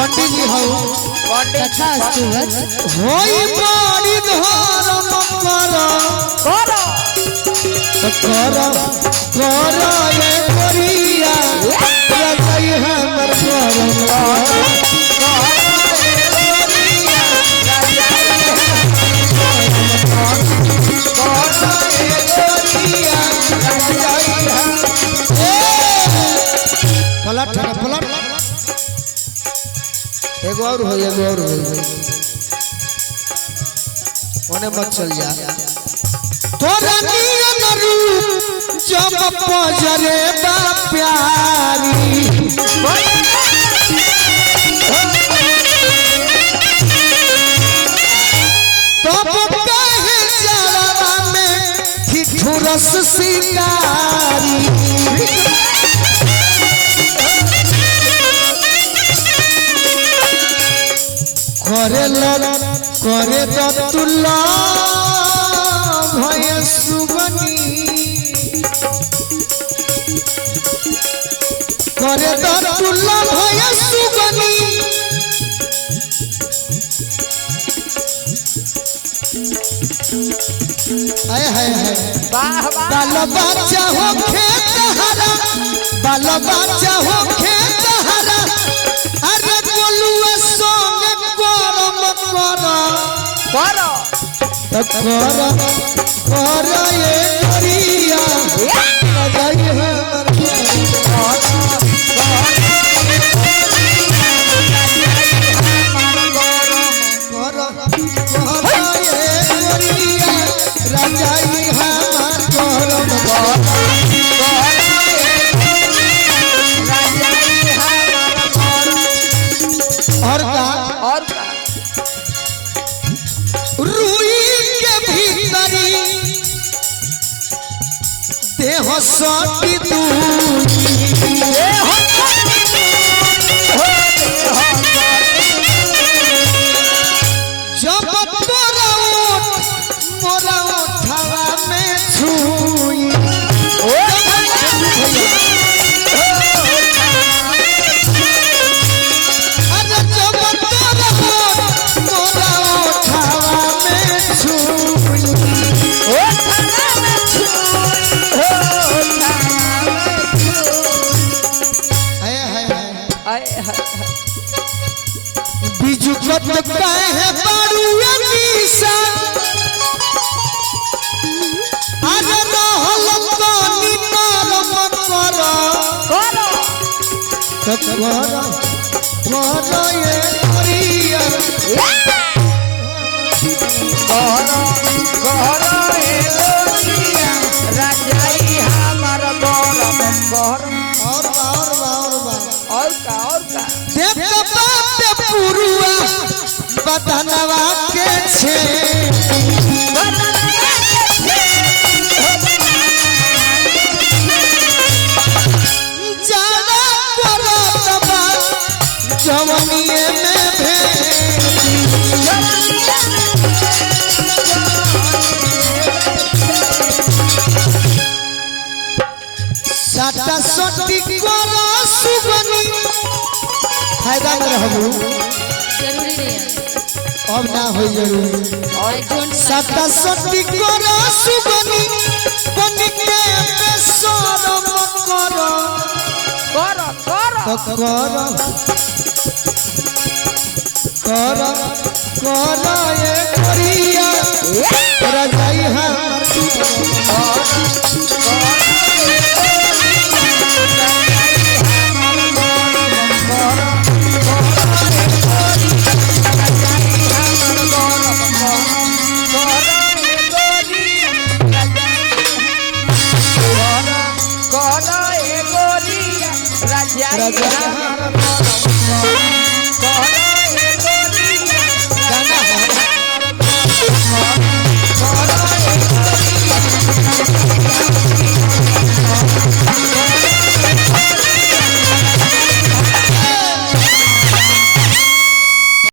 पंडित जी हो कथा सुवत होई बड़ी धर्म करो ये करिया रजाई हमर पलट पलट एगो और हो ओने मत चल जा तोरा नियन रूप जब पजरे बा प्यारी तब कहे जरा में ठिठुरस सिंगारी करे तुल्ला भय सुबनी करे तुल्ला भय सुबनी आय हाय हाय बाल बच्चा हो खेत हरा बाल बच्चा हो खेत हरा अरे बोलुआ संग करम कर ये करिया रजाई हमर और का रुई के भीतरी देह सटी जब तोरा मोरा उठावा में छुई बिजु कत काहे बाड़ुआ निशा अरे रहल तनी नरम कर ये करिया रजाई हमर गरम और का देव बाप पुरुआ बदनवा के छे जाना परतबा जवनिए में साटा सोटी कोरा सुबनी फायदा में रहबू जरूरी नहीं है अब ना हो जरूरी साटा सोटी कोरा सुबनी बनी के बेशरम करो ये करिया रजाई हमर राजा